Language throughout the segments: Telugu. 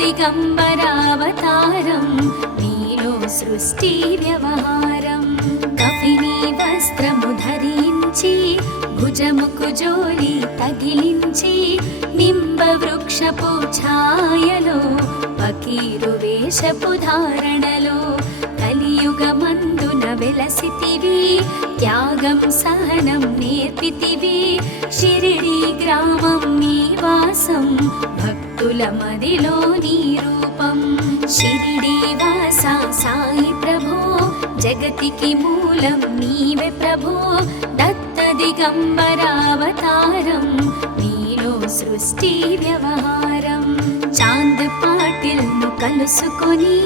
దిగంబరావతారం నీలో సృష్టి వ్యవహారం కఫిని వస్త్రము ధరించి భుజముకు జోలి తగిలించి నింబ వృక్షపు ఛాయలో పకీరు వేషపు ధారణలో కలియుగమందున వెలసితివి త్యాగం సహనం నేర్పితివి షిరిడి గ్రామం నీ వాసం భక్తుల మదిలో నీ రూపం. షిరిడి వాస సాయి ప్రభో జగతికి మూలం నీవే ప్రభో దత్త దిగంబరావతారం నీలో సృష్టి వ్యవహారం. చాంద్ పాటిల్ను కలుసుకొని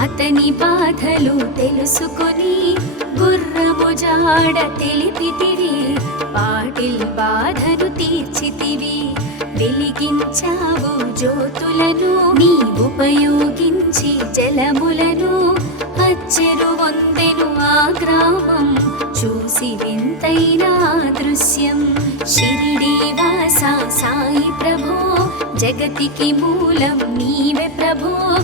అతని బాధలు తెలుసుకొని గుర్రము జాడ తెలిపితివి. పాటిల్ బాధను తీర్చితివి. వెలిగించావు జ్యోతులను నీ ఉపయోగించి జలములను. పచ్చెరు వందెను ఆ గ్రామం చూసి వింతైన దృశ్యం. షిరిడి వాస సాయి ప్రభో జగతికి మూలం నీవే ప్రభో.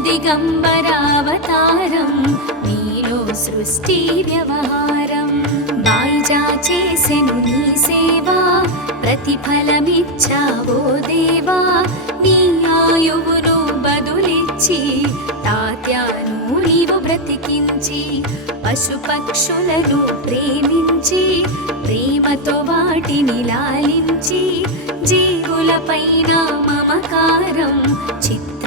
దిగంబరావతారం నీలో సృష్టి వ్యవహారం. బాయిజా చేసెను నీ సేవా ప్రతిఫలమిచ్చావో దేవా. నీ ఆయువును బదులిచ్చి తాత్యాను నీవు బ్రతికించి పశుపక్షులను ప్రేమించి ప్రేమతో వాటిని లాలించి జీవులపైన మమకారం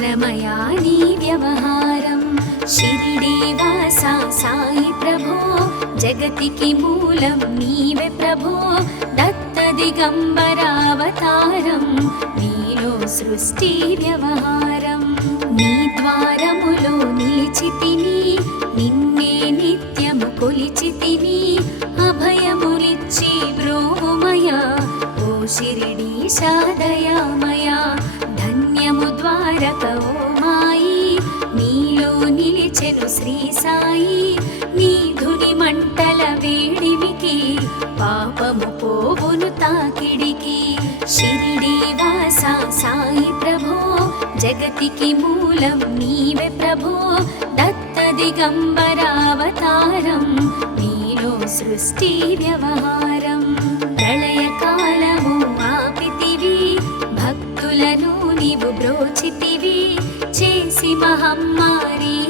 చిత్రమయా నీ వ్యవహారం షిరిడి సాయి ప్రభో జగతికి మూలం నీవే ప్రభో దత్త దిగంబరావతారం నీలో సృష్టి వ్యవహారం నీ ద్వారములో నిలిచితిని నిన్నే నిత్యము కొలిచితిని అభయములిచ్చి బ్రోమయ ఓ శిరిడీ సాదయ శ్రీ సాయి నీ ధుని మంటల వేడిమికి పాపము పోవును తాకిడికి. షిరిడి వాస సాయి ప్రభో జగతికి మూలం నీవే ప్రభో దత్త దిగంబరావతారం నీలో సృష్టి వ్యవహారం. ప్రళయకాలము ఆపితివి భక్తులను నీవు బ్రోచితివి చేసి మహమ్మారి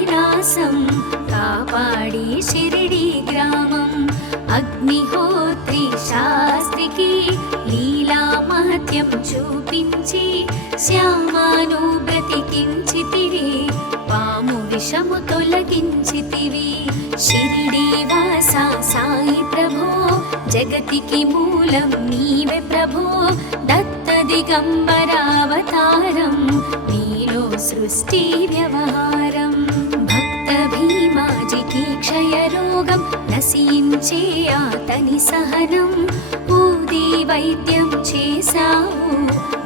నాశం కాపాడి షిరిడి గ్రామం. అగ్నిహోత్రి శాస్త్రికి లీలా మహత్యం చూపించి శ్యామాను బ్రతికించితివి పాము విషము తొలగించితివి. షిరిడి వాస సాయి ప్రభో జగతికి మూలం నీవే ప్రభో. దత్త దిగంబరావతారం నీలో సృష్టి వ్యవహారం. భక్త క్షయరోగం నశించే అతని సహనం. ఊది వైద్యం చేశావు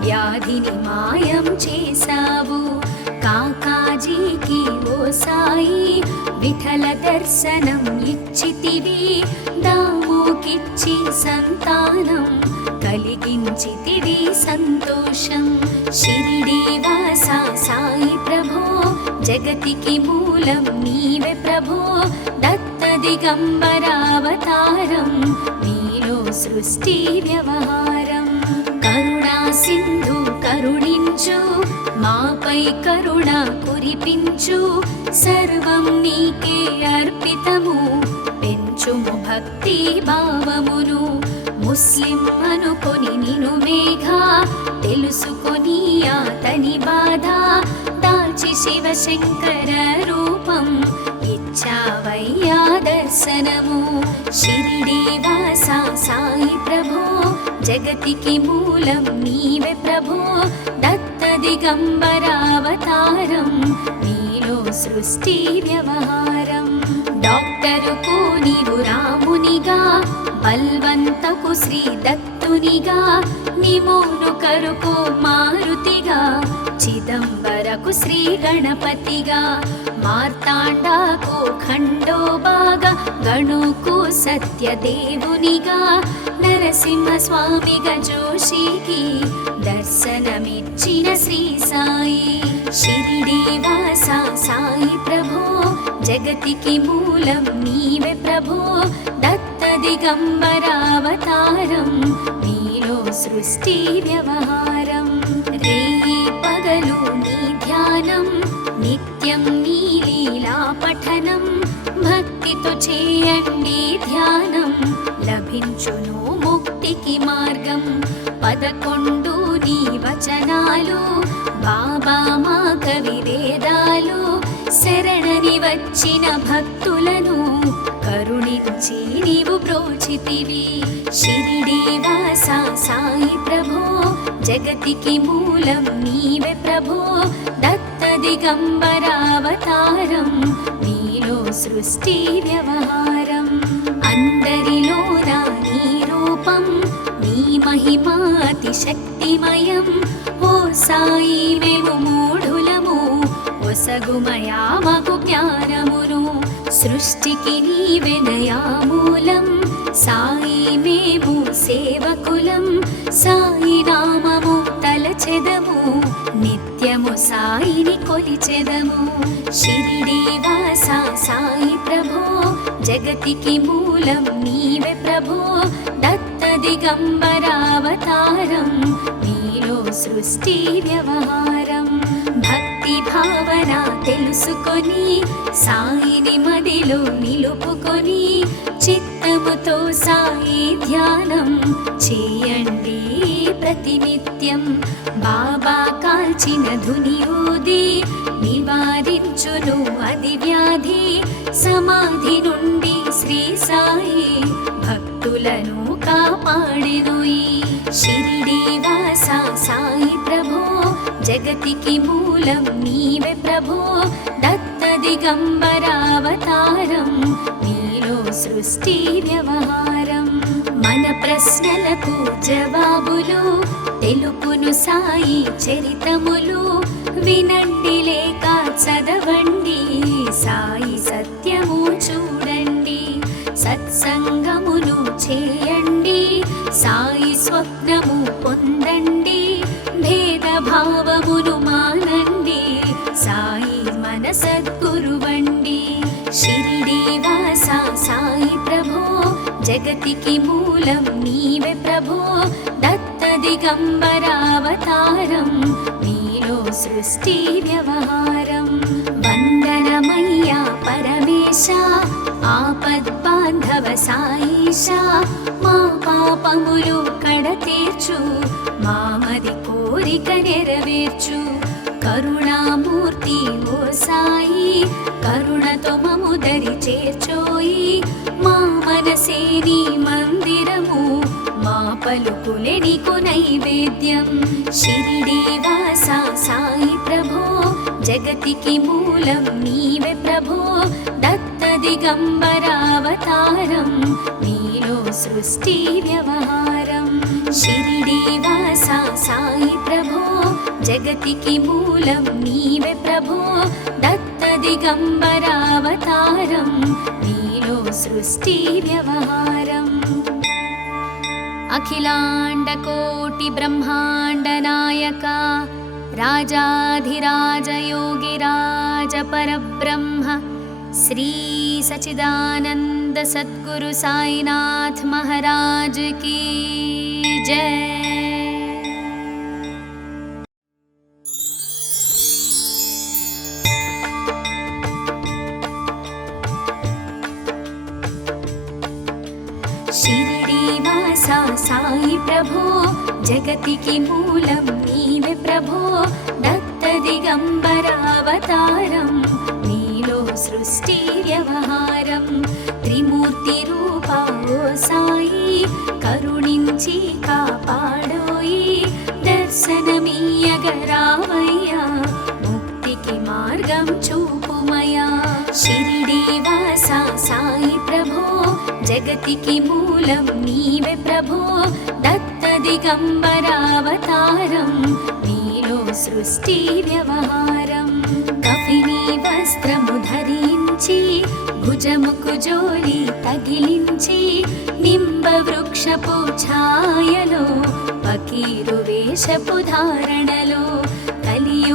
వ్యాధిని మాయం చేశావు. కాకాజీకి ఓ సాయి విఠల దర్శనం ఇచ్చితివి. దాముకిచ్చి సంతానం కలిగించితివి. సంతోషం షిరిడి సాయి ప్రభో. జగతికి మూలం నీవే ప్రభో. దత్త దిగంబరావతారం నీలో సృష్టి వ్యవహారం. కరుణా సింధు కరుణించు మాపై కరుణ కురిపించు. సర్వం నీకే అర్పితము పెంచుము భక్తి భావమును. ముస్లిం అనుకొని నిను మేఘ తెలుసుకొని అతని బాధ. దాల్చి శివశంకర రూపం. ఇచ్చావయ్యా దర్శనము. షిరిడి వాసా సాయి ప్రభో. జగతికి మూలం నీవే ప్రభో. దత్త దిగంబరావతారం నీలో సృష్టి వ్యవహారం. డాక్టరు కోనిరు రామునిగా. బల్వంతకు శ్రీ దత్తునిగా. నిమోను కరుకు మారుతిగా. చిదంబ చిదంబరకు శ్రీ గణపతిగా మార్తాండాకు ఖండోబాగా గణుకు సత్యదేవునిగా నరసింహ స్వామిగా జోషికి దర్శనమిచ్చిన శ్రీ సాయి. షిరిడి సాయి ప్రభో జగతికి మూలం నీవే ప్రభో దత్త దిగంబరావతారం నీలో సృష్టి వ్యవహారం. రే పగలు నీ ధ్యానం నిత్యం నీ లీలా పఠనం భక్తితో చేయండి ధ్యానం లభించును ముక్తికి మార్గం పదకొండు నీ వచనాలు బాబా మా కవి వేదాలు శరణని వచ్చిన భక్తులను కరుణించి నీవు ప్రోచితివి షిరిడి వాస సాయి ప్రభో జగతికి మూలం నీవే ప్రభో దిగంబరావతారం నీలో సృష్టి వ్యవహారం అందరిలో నీ రూపం నీ మహిమాతి శక్తిమయం ఓ సాయి మేము మూఢులము ఒసగుమయా మాకు జ్ఞానమును సృష్టికి నీవెనయా మూలం సాయి మేము సేవకులం సాయి నామము తలచెదము. సాయిని కొలిచెదము. షిరిడి సాయి ప్రభో. జగతికి మూలం నీవే ప్రభో. దత్త దిగంబరావతారం నీలో సృష్టి వ్యవహారం. భక్తి భావన తెలుసుకొని సాయిని మదిలో నిలుపుకొని చిత్తముతో సాయి ధ్యానం చేయండి. ప్రతినిత్యం బాబా కాల్చిన ధుని నివారించును అది వ్యాధి సమాధి నుండి శ్రీ సాయి భక్తులను కాపాడెను షిరిడి వాస సాయి ప్రభో జగతికి మూలం నీవే ప్రభో. దత్త దిగంబరావతారం నీలో సృష్టి వ్యవహారం. మన ప్రశ్నలకు జవాబులు తెలుపును సాయి చరితములు. వినండి లేక చదవండి సాయి సత్యము చూడండి. సత్సంగమును చేయండి సాయి స్వప్నము పొందండి. భేదభావమును మానండి సాయి మన సద్గురువండి షిరిడి జగతికి మూలం నీవే ప్రభో. దత్త దిగంబరావతారం నీలో సృష్టి వ్యవహారం. వందనమయ్యా పరమేశ ఆపద్బాంధవ సాయిష మా పాపములు కడతీర్చు మామది కోరిక నెరవేర్చు. కరుణామూర్తి ఓ సాయి కరుణతో మము దరి చేర్చోయి. మా మనసే నీ మందిరము మా పలుకులే నీకు నైవేద్యం. షిరిడి వాస సాయి ప్రభో జగతికి మూలం నీవే ప్రభో. దత్త దిగంబరావతారం నీలో సృష్టి వ్యవహారం. शिरिडीवासा साई प्रभो जगति किमूलं नीवे प्रभो दत्तदिगम्बरावतारं नीलो सृष्टिव्यवहारम् अखिलाण्डकोटिब्रह्माण्डनायका राजाधिराजयोगिराजपरब्रह्म श्रीसचिदानन्दसद्गुरु की। जय షిరిడి వాస సాయి ప్రభో జగతికి మూలం నీవే ప్రభో దత్త దిగంబరావతారం జగతికి మూలం నీవే ప్రభో. దత్త దిగంబరావతారం నీలో సృష్టి వ్యవహారం. కఫిని వస్త్రము ధరించి భుజముకు జోలి తగిలించి నింబ వృక్షపు ఛాయలో పకీరు వేషపు ధారణలో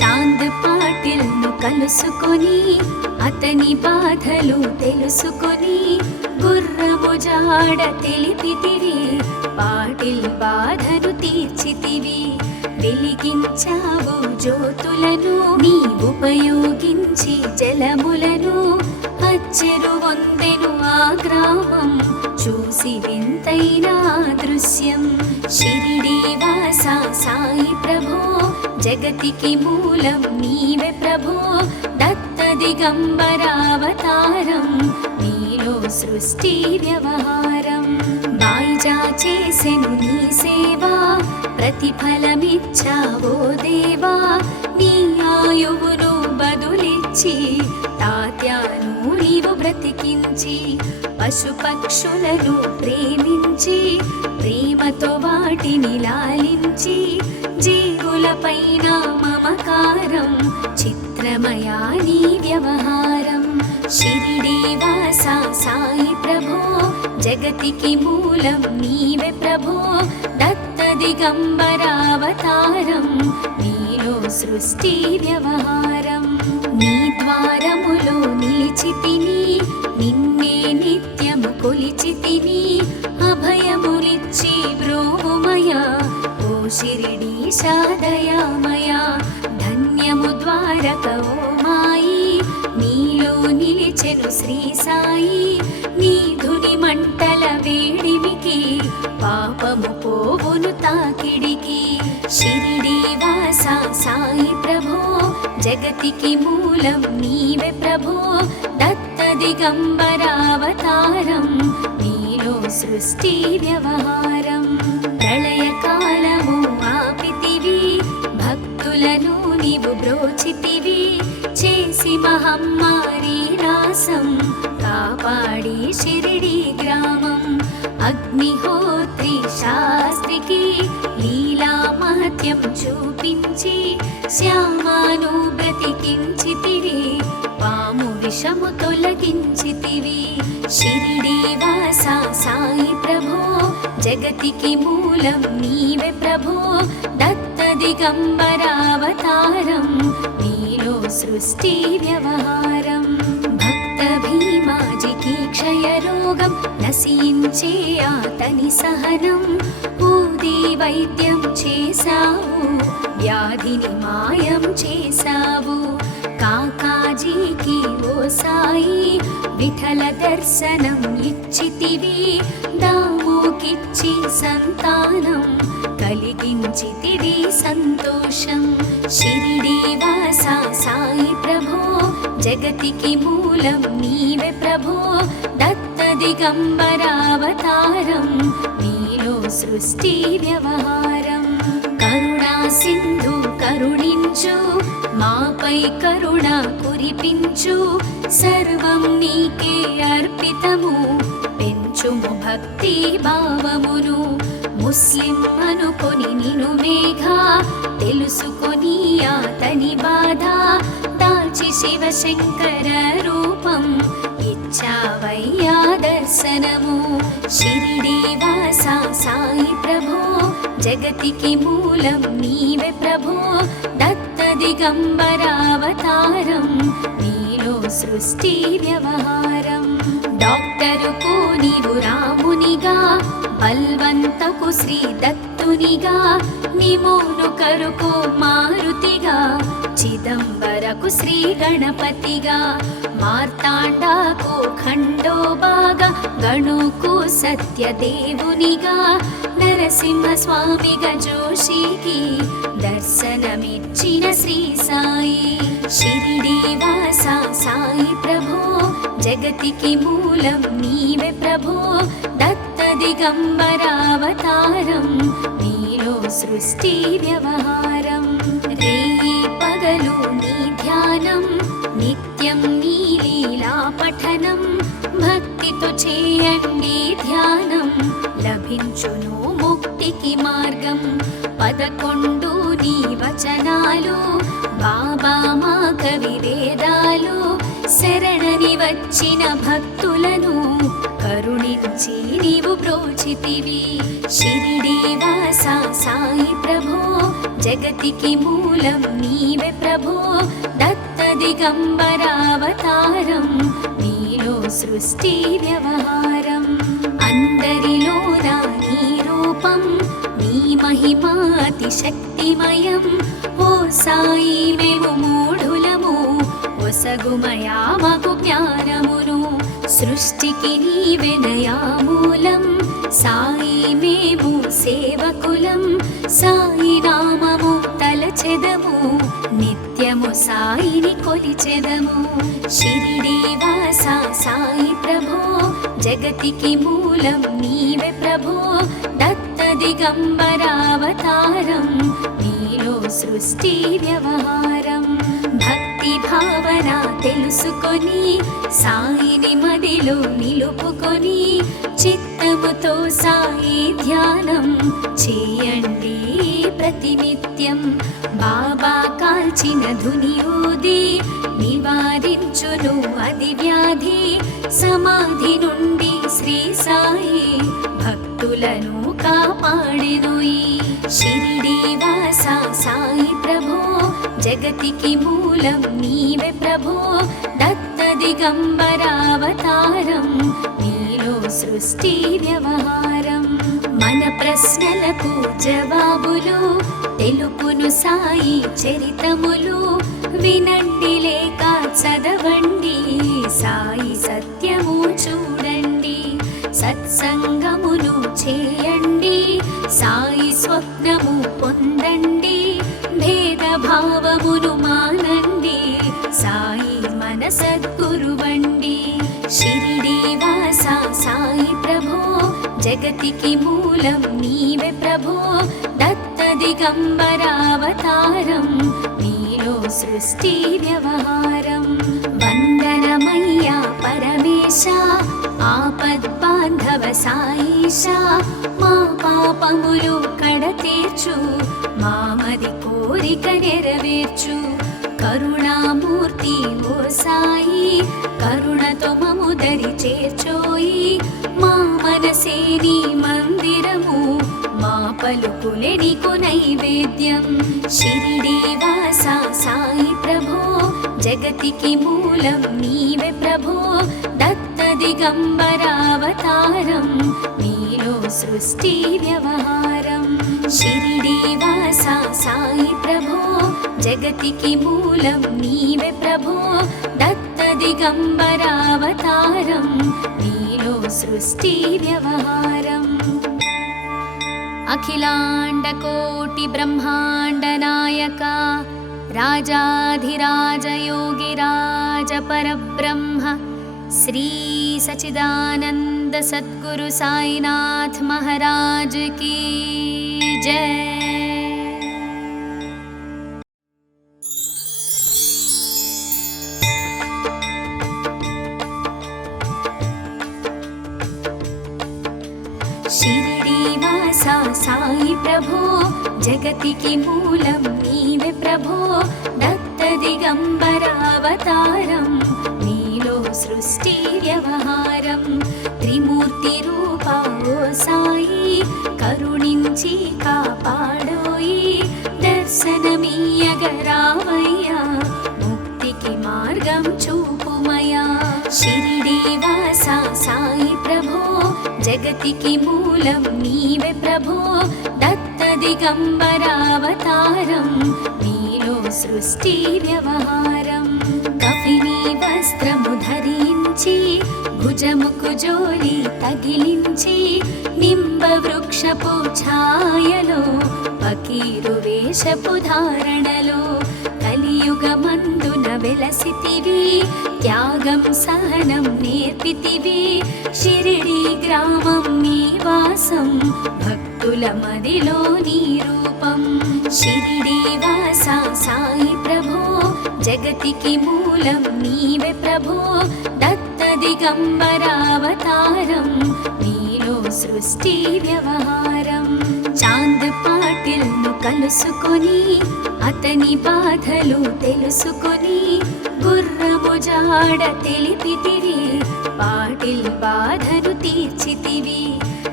చాంద్ పాటిల్ను కలుసుకొని అతని బాధలు తెలుసుకొని గుర్రము జాడ తెలిపితివి పాటిల్ బాధను తీర్చితివి. వెలిగించావు జ్యోతులను నీ ఉపయోగించి జలములను చెరువొందెను ఆ గ్రామం. చూసి వింతైన దృశ్యం. షిరిడి వాస సాయి ప్రభో జగతికి మూలం నీవే ప్రభో. దత్త దిగంబరావతారం నీలో సృష్టి వ్యవహారం. బాయిజా చేసెను నీ సేవా ప్రతిఫలమిచ్చావో పశుపక్షులను ప్రేమించి ప్రేమతో వాటిని లాలించి జీవులపైన మమకారం చిత్రమయా నీ వ్యవహారం శిరిడీవాస సాయి ప్రభో జగతికి మూలం నీవే ప్రభో దత్త దిగంబరావతారం నీలో సృష్టి వ్యవహారం. నీ ద్వారములో నిలిచితిని నిన్నే షిరిడి సాదయామయ ధన్యము ద్వారక మాయి నీలో నిలిచెను శ్రీ సాయి నీ ధుని మంటల వేడిమికి పాపము పోవును తాకిడికి. షిరిడి వాస సాయి ప్రభో జగతికి మూలం నీవే ప్రభో దత్త దిగంబరావతారం నీలో సృష్టి వ్యవహారం. ప్రళయకాలము ఆపితివి భక్తులను నీవు బ్రోచితివి చేసి మహమ్మారి నాశం కాపాడి షిరిడి గ్రామం. అగ్నిహోత్రి శాస్త్రికి లీలా మహత్యం చూపించి శ్యామాను బ్రతికించితివి పాము విషము తొలగించితివి. షిరిడి వాస సాయి ప్రభో జగతికి మూలం నీవే ప్రభో దత్ దిగంబరావతారం నీలో సృష్టి వ్యవహారం భక్త భీమాజికి క్షయరోగం నశించే అతని సహనం ఊది వైద్యం చేశావు వ్యాధిని మాయం చేశావు కాకాజీకి ఓ సాయి విఠల దర్శనం ఇచ్చితివి దాముకిచ్చి సంతానం కలిగించితివి సంతోషం. షిరిడి సాయి ప్రభో జగతికి మూలం నీవే ప్రభో. దత్త దిగంబరావతారం నీలో సృష్టి వ్యవహారం. కరుణా సింధు కరుణించు మాపై కరుణ కురిపించు. సర్వం నీకే అర్పితము పెంచుము భక్తి భావమును ముస్లిం అనుకొని నిను మేఘ తెలుసుకొని అతని బాధ. దాచి శివశంకర రూపం ఇచ్చావయ్యా దర్శనము. షిరిడి సాయి ప్రభో జగతికి మూలం నీవే ప్రభో. దత్త దిగంబరావతారం నీలో సృష్టి వ్యవహారం. డాక్టరుకు నీవు రామునిగా బల్వంతకు శ్రీ దత్తునిగా నిమోను కరుకు మారుతిగా చిదంబరకు శ్రీ గణపతిగా మార్తాండాకు ఖండోబాగా గణుకు సత్యదేవునిగా నరసింహ స్వామిగా జోషికి దర్శనమిచ్చిన శ్రీ సాయి. షిరిడి వాస సాయి ప్రభో. జగతికి మూలం నీవే ప్రభో. దత్త దిగంబరావతారం నీలో సృష్టి వ్యవహారం. రే పగలు నీ ధ్యానం నిత్యం నీ లీలా పఠనం. భక్తితో చేయండి ధ్యానం లభించును ముక్తికి మార్గం. పదకొండు నీ వచనాలు బాబా మా కవి వేదాలు. శరణని వచ్చిన భక్తులను కరుణించి నీవు బ్రోచితివి. షిరిడి వాస సాయి ప్రభో జగతికి మూలం నీవే ప్రభో. దత్త దిగంబరావతారం నీలో సృష్టి వ్యవహారం. అందరిలో నీ రూపం నీ మహిమాతి శక్తిమయం ఓ సాయి మేము మూడు ఒసగుమయా మాకు జ్ఞానమును సృష్టికి నీవెనయా మూలం. సాయి మేము సేవకులం. సాయి నామము తలచెదము. నిత్యము సాయిని కొలిచెదము. షిరిడి వాస సాయి ప్రభో జగతికి మూలం నీవే ప్రభో. దత్త దిగంబరావతారం నీలో సృష్టి వ్యవహారం. భక్తి భావన తెలుసుకొని సాయిని మదిలో నిలుపుకొని చిత్తముతో సాయి ధ్యానం చేయండి ప్రతినిత్యం. బాబా కాల్చిన ధుని ఊది నివారించును అది వ్యాధి. సమాధి నుండి శ్రీ సాయి భక్తులను కాపాడెను ఈ షిరిడి వాస సాయి ప్రభో. జగతికి మూలం నీవే ప్రభో. దత్త దిగంబరావతారం నీలో సృష్టి వ్యవహారం. మన ప్రశ్నలకు జవాబులు తెలుపును సాయి చరితములు. వినండి లేక చదవండి సాయి సత్యము చూడండి. సత్సంగమును చేయండి సాయి స్వప్నము పొందండి. భేదభావ సాయి సద్గురువండి. షిరిడి వాసా సాయి ప్రభో జగతికి మూలం నీవే ప్రభో. దత్త దిగంబరావతారం నీలో సృష్టి వ్యవహారం. వందనమయ్యా పరమేశ ఆపద్బాంధవ సాయిష మా పాపములు కడతీర్చు మామది కోరిక నెరవేర్చు. కరుణామూర్తి ఓ సాయి కరుణతో మము దరి చేర్చోయి. మా మనసే నీ మందిరము మా పలుకులే నీకు నైవేద్యం. షిరిడి సాయి ప్రభో జగతికి మూలం నీవే ప్రభో. దత్త దిగంబరావతారం నీలో సృష్టి వ్యవహారం. शिरिडीवासा साई प्रभो जगति किमूलं नीवे प्रभो दत्तदिगम्बरावतारं नीलो सृष्टिव्यवहारम् अखिलाण्डकोटिब्रह्माण्डनायका राजाधिराजयोगिराजपरब्रह्म श्रीसचिदानन्दसद्गुरु की। Yeah. సాయి ప్రభో జగతికి మూలం నీవే ప్రభో దత్త దిగంబరావతారం నీలో సృష్టి వ్యవహారం. కఫిని వస్త్రము ధరించి భుజముకు జోలి తగిలించి నింబ వృక్షపు ఛాయలో పకీరు వేషపు ధారణలో కలియుగమంత కలియుగమందున వెలసితివి త్యాగం సహనం నేర్పితివి. షిరిడి గ్రామం నీ వాసం భక్తుల మదిలో నీ రూపం. షిరిడి వాస సాయి ప్రభో జగతికి మూలం నీవే ప్రభో. దత్త దిగంబరావతారం నీలో సృష్టి వ్యవహారం. చాంద్ పాటిల్ కలుసుకొని అతని బాధలు తెలుసుకొని గుర్రము జాడ తెలిపితివి పాటిల్ బాధను తీర్చితివి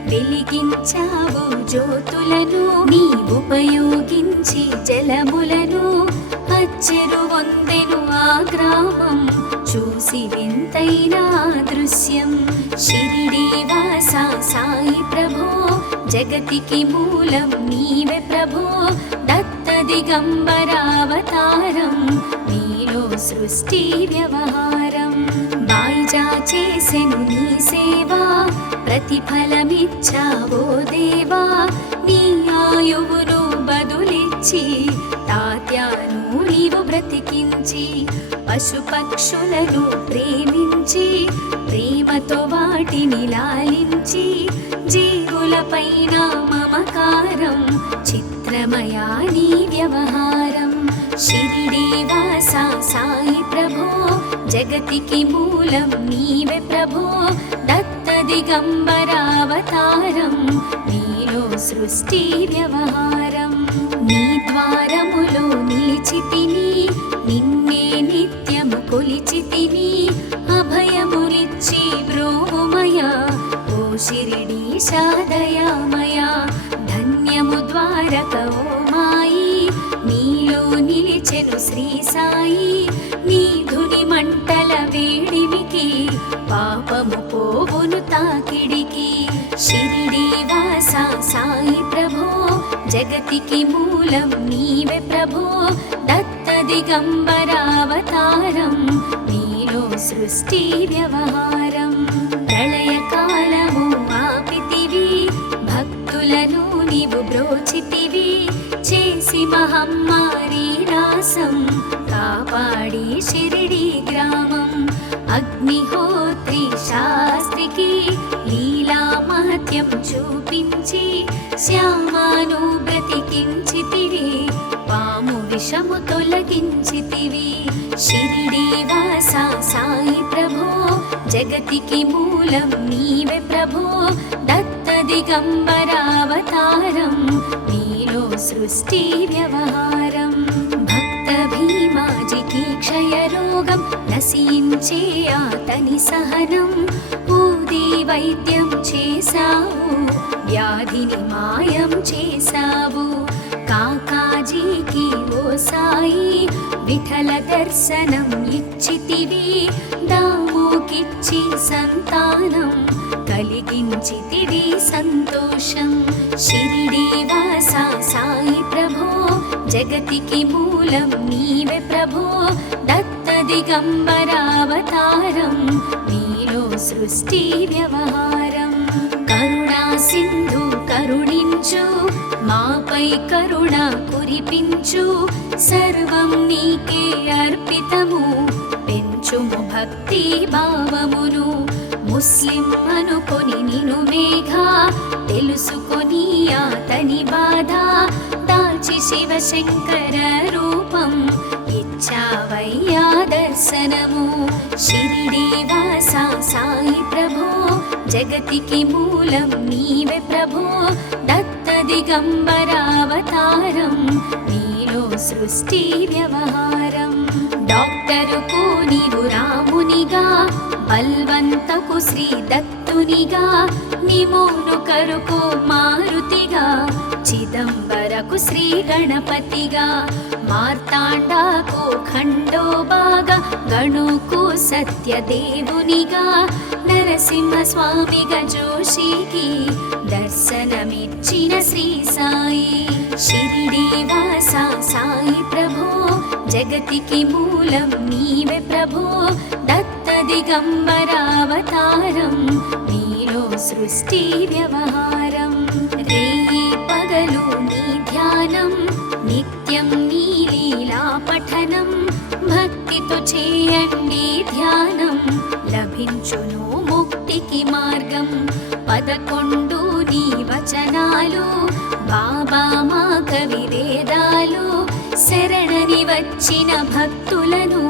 వెలిగించావు జ్యోతులను నీ ఉపయోగించి జలములను అచ్చెరు వందెను ఆ గ్రామం చూసి వింతైన దృశ్యం. షిరిడి వాసా సాయి ప్రభో జగతికి మూలం నీవే ప్రభో. దత్త దిగంబరావతారం నీలో సృష్టి వ్యవహారం. బాయిజా చేసెను నీ సేవా ప్రతిఫలమిచ్చావో దేవా. నీ ఆయువును బదులిచ్చి తాత్యాను నీవు బ్రతికించి పశుపక్షులను ప్రేమించి ప్రేమతో వాటిని లాలించి జీ జీవులపైన మమకారం చిత్రమయా నీ వ్యవహారం. షిరిడి సాయి ప్రభో జగతికి మూలం నీవే ప్రభో. దత్త దిగంబరావతారం నీలో సృష్టి వ్యవహారం. నీ ద్వారములో నిలిచితిని నిన్నే నిత్యము కొలిచితిని అభయములిచ్చి బ్రోమయా ఓ షిరిడి సాదయామయ. ధన్యము ద్వారక ఓ మాయి. నీలో నిలిచెను శ్రీ సాయి. నీ ధుని మంటల వేడిమికి పాపము పోవును తాకిడికి. షిరిడి వాస సాయి ప్రభో జగతికి మూలం నీవే ప్రభో. దత్త దిగంబరావతారం నీలో సృష్టి వ్యవహారం. ప్రళయకాలము ఆపితివి. భక్తులను నీవు బ్రోచితివి. చేసి మహమ్మారి రాసం కాపాడి షిరిడి గ్రామం. అగ్నిహోత్రి శాస్త్రికి లీలా మహత్యం చూపించి శ్యామాను బ్రతికించితివి. పాము విషము తొలగించితివి. షిరిడి సాయి ప్రభో జగతికి మూలం నీవే ప్రభో దత్త దిగంబరావతారం నీలో సృష్టి వ్యవహారం. భక్త భీమాజికి క్షయరోగం నశించే అతని సహనం ఊది వైద్యం చేశావు వ్యాధిని మాయం చేశావు కాకాజీకి ఓ సాయి విఠల దర్శనం ఇచ్చితివి. దాముకిచ్చి సంతానం కలిగించితివి సంతోషం. శిరిడీవాస సాయి ప్రభో జగతికి మూలం నీవే ప్రభో. దత్త దిగంబరావతారం నీలో సృష్టి వ్యవహారం. కరుణా సింధు కరుణించు మాపై కరుణ కురిపించు. సర్వం నీకే అర్పితము. పెంచుము భక్తి భావమును. ముస్లిం అనుకొని నిను మేఘ. తెలుసుకొని అతని బాధ. దాచి శివశంకర రూపం. ఇచ్చావయ్యా దర్శనము. షిరిడి సాయి ప్రభో. జగతికి మూలం నీవే ప్రభో. దత్త దిగంబరావతారం సృష్టి వ్యవహారం డాక్టరుకు నీవు రామునిగా బల్వంతకు శ్రీ దత్తునిగా నిమోను కరుకు మారుతిగా చిదంబరకు శ్రీ గణపతిగా మార్తాండాకు ఖండోబాగా గణుకు సత్యదేవునిగా నరసింహస్వామిగా జోషికి దర్శనమిచ్చిన శ్రీ సాయి. షిరిడి వాస సాయి ప్రభో జగతికి మూలం నీవే ప్రభో దత్త దిగంబరావతారం నీలో సృష్టి వ్యవహారం రేయి పగలు నీ ధ్యానం నిత్యం నీ లీలా పఠనం భక్తితో చేయండి ధ్యానం లభించును ముక్తికి మార్గం పదకొండు నీ వచనాలు బాబా శరణని భక్తులను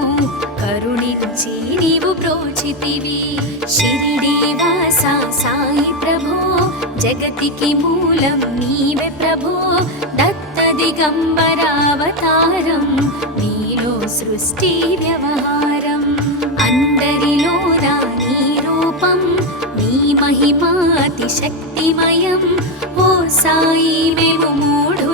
కరుణించి నీవు ప్రోచితివి షిరిడి వాస సాయి ప్రభో జగతికి మూలం నీవే ప్రభో. దత్త దిగంబరావతారం నీలో సృష్టి వ్యవహారం. అందరిలో నీ రూపం నీ మహిమాతి శక్తిమయం ఓ సాయి మేము మూడు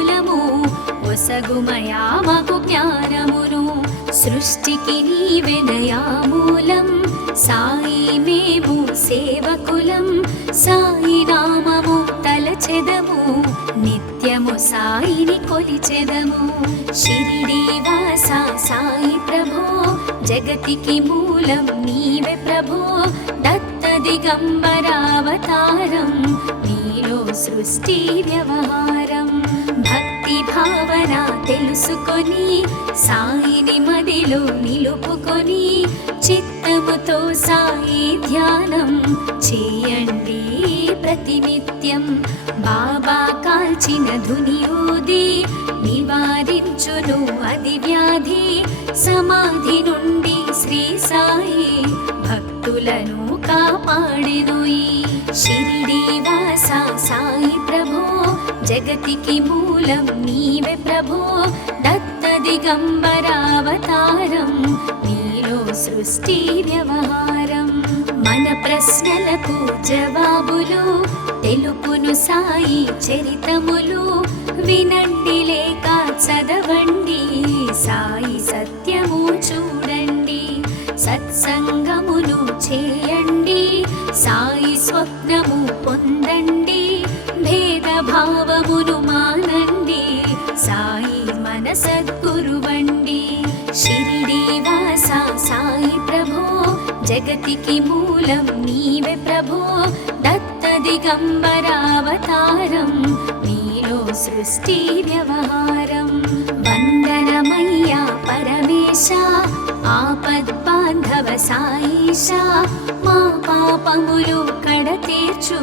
ఒసగుమయా జ్ఞానమును. సృష్టికి నీవెనయా మూలం సాయి మేము సేవకులం. సాయి నామము తలచెదము. నిత్యము సాయిని కొలిచెదము. షిరిడి వాస సాయి ప్రభో. జగతికి మూలం నీవే ప్రభో. దత్త దిగంబరావతారం. నీలో సృష్టి వ్యవహారం. భక్తి భావన తెలుసుకొని సాయిని మదిలో నిలుపుకొని చిత్తముతో సాయి ధ్యానం చేయండి ప్రతినిత్యం. బాబా కాల్చిన ధునియోది నివారించును అది వ్యాధి సమాధి నుండి శ్రీ సాయి భక్తులను కాపాడెను ఈ షిరిడి వాస సాయి ప్రభు. జగతికి మూలం నీవే ప్రభో. దత్త దిగంబరావతారం నీలో సృష్టి వ్యవహారం. మన ప్రశ్నలకు జవాబులు తెలుపును సాయి చరితములు. వినండి జగతికి మూలం నీవే ప్రభో. దత్త దిగంబరావతారం నీలో సృష్టి వ్యవహారం. వందనమయ్యా పరమేశ ఆపద్బాంధవ సాయిష మా పాపములు కడతీర్చు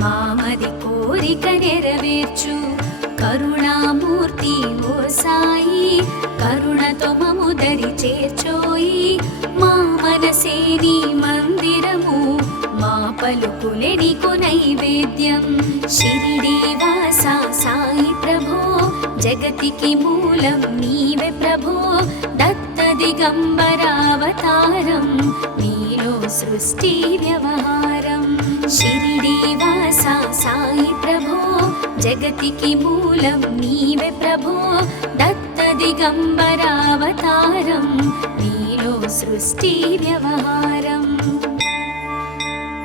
మామది కోరిక నెరవేర్చు. కరుణామూర్తి ఓ సాయి కరుణతో మము దరి చేర్చు. నీకు నైవేద్యం షిరిడి వాస సాయి ప్రభో జగతికి మూలం నీవే ప్రభో దత్త దిగంబరావతారం నీలో సృష్టి వ్యవహారం. షిరిడి వాస సాయి ప్రభో జగతికి మూలం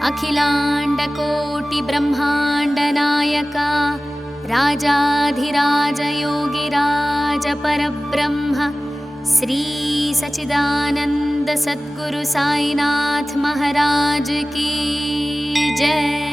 अखिलाण्डकोटिब्रह्माण्डनायका राजाधिराजयोगिराजपरब्रह्म श्रीसचिदानन्दसद्गुरु की जय।